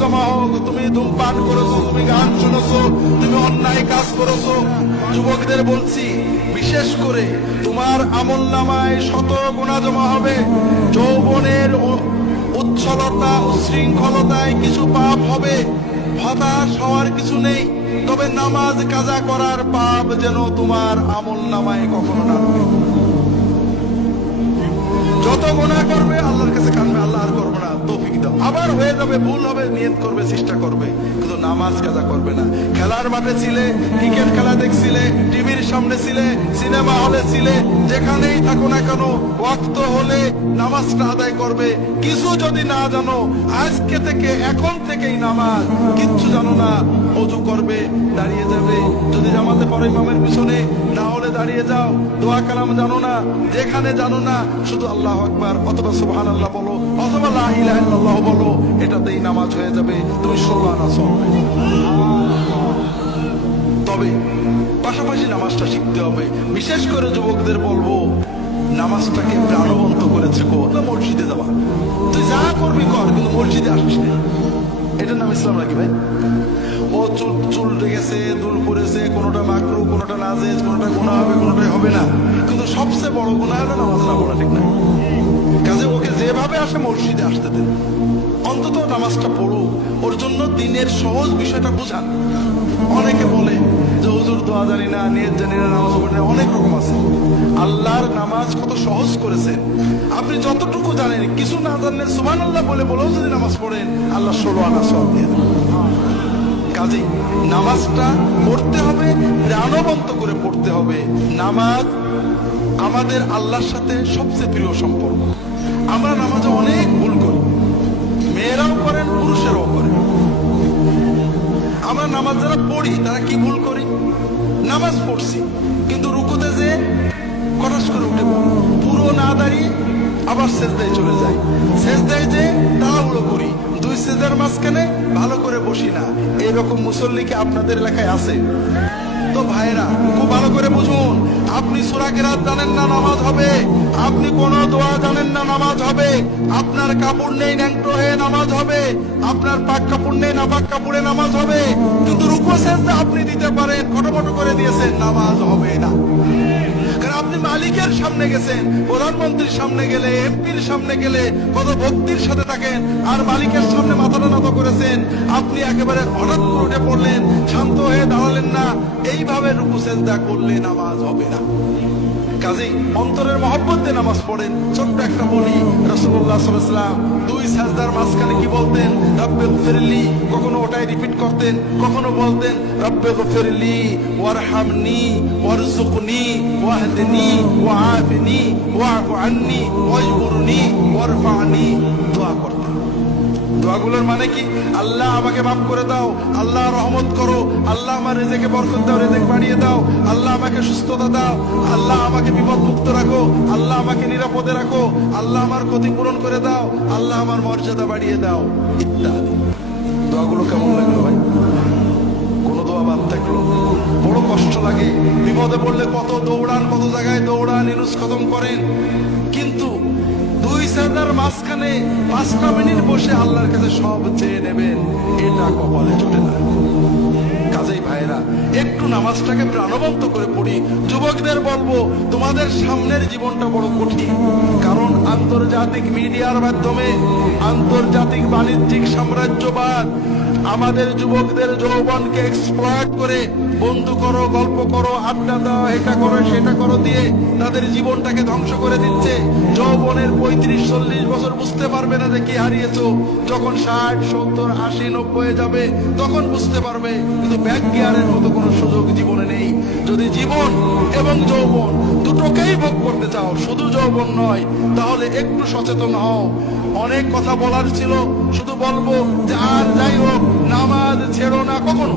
জমা হোক। তুমি ধূমপান করেছো, তুমি গান শুনেছো, তুমি অন্যায় কাজ করেছো। যুবকদের বলছি, বিশেষ করে তোমার আমলনামায় শত গুনাহ জমা হবে। যৌবনের উচ্ছলতা উশৃঙ্খলতায় কিছু পাপ হবে, হতাশ হওয়ার কিছু নেই। তবে নামাজ কাজা করার পাপ যেন তোমার আমলনামায় কখনো না ঢোকে। যত গুনাহ করবে আল্লাহর কাছে কাঁদবে, আল্লাহ আর করবো না, তৌফিক দাও। আবার হয়ে যাবে, ভুল হবে, নিয়ত করবে, চেষ্টা করবে, কিন্তু নামাজ কাজা করবে না। খেলার মাঠে ছিলে, ক্রিকেট খেলা দেখছিলে, টিভির সামনে ছিলে, সিনেমা হলে ছিলে, যেখানেই থাকো না কেন ওয়াক্ত হলে নামাজটা আদায় করবে। কিছু যদি না জানো, আজকে থেকে এখন থেকেই নামাজ, কিচ্ছু জানো না, ওযু করবে, দাঁড়িয়ে যাবে। যদি জামাতে পড়ো ইমামের পিছনে, না হলে দাঁড়িয়ে যাও। দোয়া কালাম জানো না, যেখানে জানো না শুধু আল্লাহু আকবার অথবা সুবহানাল্লাহ বলো অথবা লা ইলাহা ইল্লাল্লাহ বলো, এটাতেই নামাজ হয়ে যাবে। তুমি 16 আনা সওয়াব পেয়ে যাবে। তবে পাশাপাশি নামাজটা শিখতে হবে। বিশেষ করে যুবকদের বলবো, নামাজটাকে প্রাণবন্ত করেছে কো মসজিদে যাওয়া। তুই যা করবি কর, কিন্তু মসজিদে আসিস না। এটার নাম ইসলাম নাকি ভাই? ও চুল গেছে, দুল পড়েছে, কোনোটা মাকরু, কোনোটা নাজেজ, কোনোটা গুনাহ হবে, কোনোটাই হবে না। কিন্তু সবচেয়ে বড় গুনাহ হলো নামাজ না পড়া, ঠিক না? কাজে ওকে যেভাবে আসে মসজিদে আসতে দেন, অন্তত নামাজটা পড়ুক। ওর জন্য দিনের সহজ বিষয়টা বুঝান। অনেকে বলে যে হুজুর দোয়া জানি না, নিয়ত জানি না, নামাজ পড়ি না, অনেক রকম আছে। আল্লাহর নামাজ কত সহজ করেছেন। আপনি যতটুকু জানেন, কিছু না জানলে সুবহানাল্লাহ বলে বলেও যদি নামাজ পড়েন, আল্লাহ 16 আনা সওয়াব দিয়ে দেন। কাজেই নামাজটা পড়তে হবে, প্রাণবন্ত করে পড়তে হবে। নামাজ আমাদের আল্লাহর সাথে সবচেয়ে প্রিয় সম্পর্ক। আমরা নামাজে অনেক ভুল করি, মেয়েরাও করেন, পুরুষেরাও করেন। আমরা নামাজ যারা পড়ি তারা কি ভুল করি? নামাজ পড়ছি, কিন্তু রুকুতে যে কটাস করে উঠে পড়ি, পুরো না দাঁড়িয়ে আবার সেজদায় চলে যাই। সেজদায় যে তাড়াহুড়ো করি, দুই সেজদার মাঝখানে ভালো করে বসি না। এইরকম মুসল্লি কি আপনাদের এলাকায় আছে? তো ভাইরা খুব ভালো করে বুঝুন, আপনি সূরা কিরাত জানেন না, নামাজ হবে। আপনি কোন দোয়া জানেন না, নামাজ হবে। আপনার কাপড় নেই, ন্যাংটো হয়ে নামাজ হবে। আপনার পাক কাপড় নেই, নাপাক কাপড়ে নামাজ হবে। কিন্তু রুকু সেজদা আপনি দিতে পারেন, খটোমটো করে দিয়েছেন, নামাজ হবে না। কারণ আপনি মালিকের সামনে গেছেন, প্রধানমন্ত্রীর সামনে গেলে, এমপির সামনে গেলে কত ভক্তির সাথে থাকেন, আর মালিকের সামনে মাথাটা নত করেছেন। আপনি একেবারে হঠাৎ করে উঠে পড়লেন, শান্ত হয়ে দাঁড়ালেন না। এইভাবে রুকু সেজদা করলে নামাজ হবে না। কাজেই অন্তরের মহব্বত দিয়ে নামাজ পড়েন। ছোট্ট একটা বলি, রাসূলুল্লাহ সাল্লাল্লাহু আলাইহি ওয়াসাল্লাম দুই সাজদার মাঝখানে কি বলতেন? রব্বে গফিরলি। কখনো ওটাই রিপিট করতেন, কখনো বলতেন রব্বে গফিরলি ওয়ারহামনি ওয়ারযুকনি ওয়াহদিনি ওয়াআফিনি ওয়া'ফু আন্নি ওয়াজবুরনি ওয়ারফা'নি। দোয়া করতেন। দোয়াগুলোর মানে কি? আল্লাহ আমাকে মাফ করে দাও, আল্লাহ রহমত করো, আল্লাহ আমার রিজিকে বরকত দাও, রিজিক বাড়িয়ে দাও, আল্লাহ আমাকে সুস্থতা দাও, আল্লাহ আমাকে বিপদ মুক্ত রাখো, আল্লাহ আমাকে নিরাপদে রাখো, আল্লাহ আমার ক্ষতি পূরণ করে দাও, আল্লাহ আমার মর্যাদা বাড়িয়ে দাও, ইত্যাদি। দোয়াগুলো কেমন লাগলো ভাই? কোন দোয়া বাদ থাকলো? বড় কষ্ট লাগে। বিপদে পড়লে কত দৌড়ান, কত জায়গায় দৌড়ান, ইনুস খতম করেন, কিন্তু দুই সাজদার মাঝখানে 5 মিনিট বসে আল্লাহর কাছে সব চেয়ে নেবেন, এটা কপালে জোটে না। কাজেই ভাইরা একটু নামাজটাকে প্রাণবন্ত করে পড়ি। যুবকদের বলবো, তোমাদের সামনের জীবনটা বড় কঠিন। কারণ আন্তর্জাতিক মিডিয়ার মাধ্যমে, আন্তর্জাতিক বাণিজ্যিক সাম্রাজ্যবাদ আমাদের যুবকদের যৌবনকে এক্সপ্লয়েট করে বন্ধু করো, গল্প করো, আড্ডা দাও, এটা করো, সেটা করো দিয়ে তাদের জীবনটাকে ধ্বংস করে দিচ্ছে। যৌবনের 35-40 বছর বুঝতে পারবে না যে কি হারিয়েছো। যখন 60, 70, 80, 90 যাবে তখন বুঝতে পারবে। কিন্তু ব্যাক গিয়ারের মতো কোনো সুযোগ জীবনে নেই। যদি জীবন এবং যৌবন দুটোকেই ভোগ করতে চাও, শুধু যৌবন নয়, তাহলে একটু সচেতন হও। অনেক কথা বলার ছিল, শুধু বলবো যে আর যাই হোক, নামাজ ছেড়ো না কখনো।